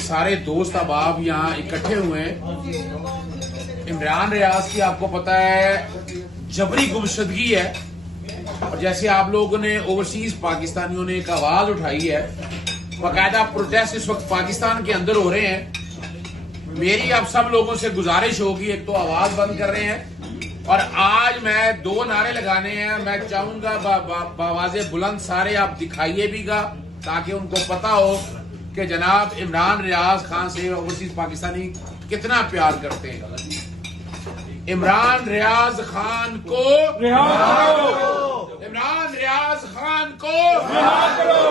सारे दोस्त अहबाब यहाँ इकट्ठे हुए हैं। इमरान रियाज की आपको पता है जबरी गुमशुदगी है, और जैसे आप लोगों ने ओवरसीज पाकिस्तानियों ने एक आवाज उठाई है, बाकायदा प्रोटेस्ट इस वक्त पाकिस्तान के अंदर हो रहे हैं। मेरी आप सब लोगों से गुजारिश होगी, एक तो आवाज बंद कर रहे हैं, और आज मैं 2 नारे लगाने हैं। मैं चाहूंगा बावाजे बुलंद सारे आप दिखाइए भीगा, ताकि उनको पता हो कि जनाब इमरान रियाज खान से ओवरसीज पाकिस्तानी कितना प्यार करते हैं। इमरान रियाज खान को रिहा करो, इमरान रियाज खान को रिहा करो।